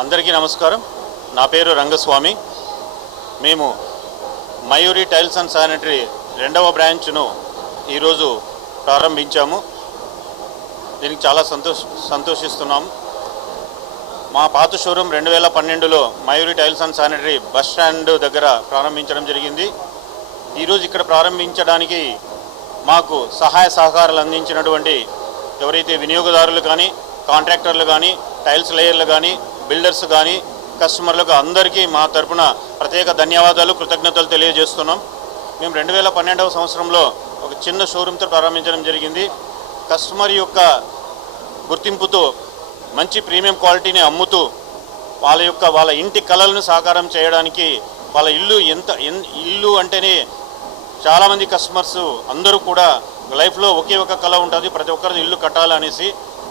అందరికీ నమస్కారం. నా పేరు రంగస్వామి. మేము మయూరి టైల్స్ అండ్ శానిటరీ రెండవ బ్రాంచ్ను ఈరోజు ప్రారంభించాము. దీనికి చాలా సంతోష సంతోషిస్తున్నాం మా పాత షోరూమ్ రెండు వేల పన్నెండులో Mayuri Tiles and Sanitary bus stand దగ్గర ప్రారంభించడం జరిగింది. ఈరోజు ఇక్కడ ప్రారంభించడానికి మాకు సహాయ సహకారాలు అందించినటువంటి ఎవరైతే వినియోగదారులు కానీ కాంట్రాక్టర్లు కానీ టైల్స్ లేయర్లు కానీ బిల్డర్స్ కానీ కస్టమర్లకు అందరికీ మా తరపున ప్రత్యేక ధన్యవాదాలు కృతజ్ఞతలు తెలియజేస్తున్నాం. మేము రెండు వేల పన్నెండవ సంవత్సరంలో ఒక చిన్న షోరూమ్తో ప్రారంభించడం జరిగింది. కస్టమర్ యొక్క గుర్తింపుతో మంచి ప్రీమియం క్వాలిటీని అమ్ముతూ వాళ్ళ యొక్క వాళ్ళ ఇంటి కళలను సాకారం చేయడానికి వాళ్ళ ఇల్లు ఎంత ఇల్లు అంటేనే చాలామంది కస్టమర్స్ అందరూ కూడా లైఫ్లో ఒకే ఒక కళ ఉంటుంది. ప్రతి ఒక్కరిది ఇల్లు కట్టాలనేసి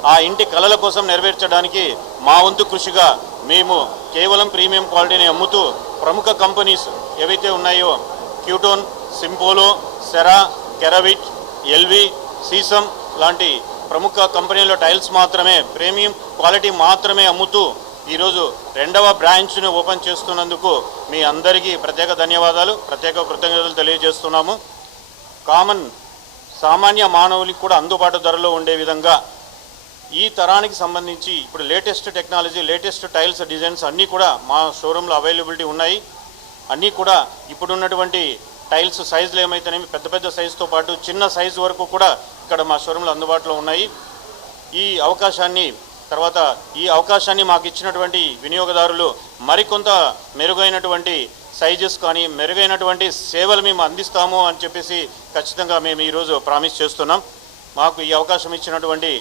ఆ ఇంటి కళల కోసం నెరవేర్చడానికి మా వంతు కృషిగా మేము కేవలం ప్రీమియం క్వాలిటీని అమ్ముతూ ప్రముఖ కంపెనీస్ ఏవైతే ఉన్నాయో క్యూటోన్ సింపోలో సెరా కెరవిట్ ఎల్వి సీసం లాంటి ప్రముఖ కంపెనీల టైల్స్ మాత్రమే ప్రీమియం క్వాలిటీ మాత్రమే అమ్ముతూ ఈరోజు రెండవ బ్రాంచ్ను ఓపెన్ చేస్తున్నందుకు మీ అందరికీ ప్రత్యేక ధన్యవాదాలు ప్రత్యేక కృతజ్ఞతలు తెలియజేస్తున్నాము. కామన్ సామాన్య మానవులకు కూడా అందుబాటు ధరలో ఉండే విధంగా ఈ తరానికి సంబంధించి ఇప్పుడు latest technology latest tiles designs అన్నీ కూడా మా షోరూంలో అవైలబిలిటీ ఉన్నాయి. అన్నీ కూడా ఇప్పుడున్నటువంటి టైల్స్ సైజులు ఏమైతేనేమి పెద్ద పెద్ద సైజుతో పాటు చిన్న సైజు వరకు కూడా ఇక్కడ మా షోరూంలో అందుబాటులో ఉన్నాయి. ఈ అవకాశాన్ని తర్వాత ఈ అవకాశాన్ని మాకు ఇచ్చినటువంటి వినియోగదారులు మరికొంత మెరుగైనటువంటి సైజెస్ కానీ మెరుగైనటువంటి సేవలు మేము అందిస్తాము అని చెప్పేసి ఖచ్చితంగా మేము ఈరోజు ప్రామిస్ చేస్తున్నాం. మాకు ఈ అవకాశం ఇచ్చినటువంటి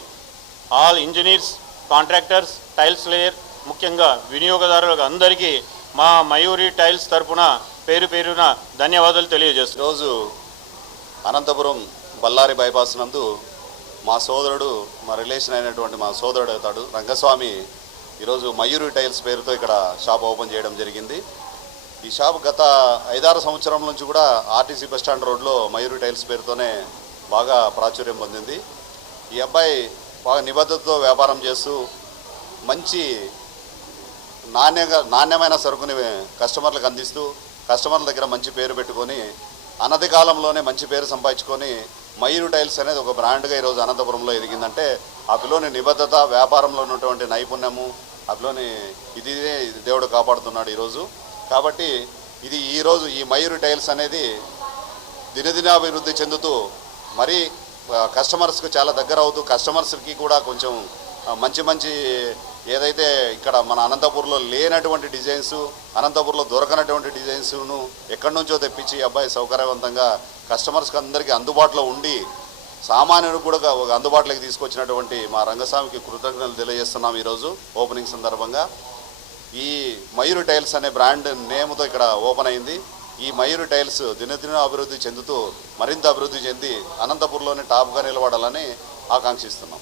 all engineers contractors tiles layer ముఖ్యంగా వినియోగదారులకు అందరికీ మా మయూరి టైల్స్ తరపున పేరు పేరున ధన్యవాదాలు తెలియజేస్తాం ఈరోజు అనంతపురం బళ్ళారి బైపాస్ నందు మా సోదరుడు మా రిలేషన్ అయినటువంటి మా సోదరుడు అవుతాడు రంగస్వామి. ఈరోజు మయూరి టైల్స్ పేరుతో ఇక్కడ షాప్ ఓపెన్ చేయడం జరిగింది. ఈ షాప్ గత ఐదారు సంవత్సరం నుంచి కూడా ఆర్టీసీ బస్ స్టాండ్ రోడ్లో మయూరి టైల్స్ పేరుతోనే బాగా ప్రాచుర్యం పొందింది. ఈ అబ్బాయి బాగా నిబద్ధతతో వ్యాపారం చేస్తూ మంచి నాణ్యంగా నాణ్యమైన సరుకుని కస్టమర్లకు అందిస్తూ కస్టమర్ల దగ్గర మంచి పేరు పెట్టుకొని అనతి కాలంలోనే మంచి పేరు సంపాదించుకొని మయూరు టైల్స్ అనేది ఒక బ్రాండ్గా ఈరోజు అనంతపురంలో ఎదిగిందంటే ఆ పిల్లోని నిబద్ధత వ్యాపారంలో ఉన్నటువంటి నైపుణ్యము ఆ పిల్లోని ఇది దేవుడు కాపాడుతున్నాడు ఈరోజు. కాబట్టి ఇది ఈరోజు ఈ మయూరు టైల్స్ అనేది దినదినాభివృద్ధి చెందుతూ మరీ కస్టమర్స్కు చాలా దగ్గర అవుతూ కస్టమర్స్కి కూడా కొంచెం మంచి మంచి ఏదైతే ఇక్కడ మన అనంతపూర్లో లేనటువంటి డిజైన్స్ అనంతపూర్లో దొరకనటువంటి డిజైన్స్ను ఎక్కడి నుంచో తెప్పించి ఈ అబ్బాయి సౌకర్యవంతంగా కస్టమర్స్కి అందరికీ అందుబాటులో ఉండి సామాన్యుడు కూడా ఒక అందుబాటులోకి తీసుకొచ్చినటువంటి మా రంగస్వామికి కృతజ్ఞతలు తెలియజేస్తున్నాం ఈరోజు ఓపెనింగ్ సందర్భంగా. ఈ మయూరు టైల్స్ అనే బ్రాండ్ నేమ్తో ఇక్కడ ఓపెన్ అయింది. ఈ మయూరు టైల్స్ దినదిన అభివృద్ధి చెందుతూ మరింత అభివృద్ధి చెంది అనంతపూర్లోని టాప్గా నిలబడాలని ఆకాంక్షిస్తున్నాం.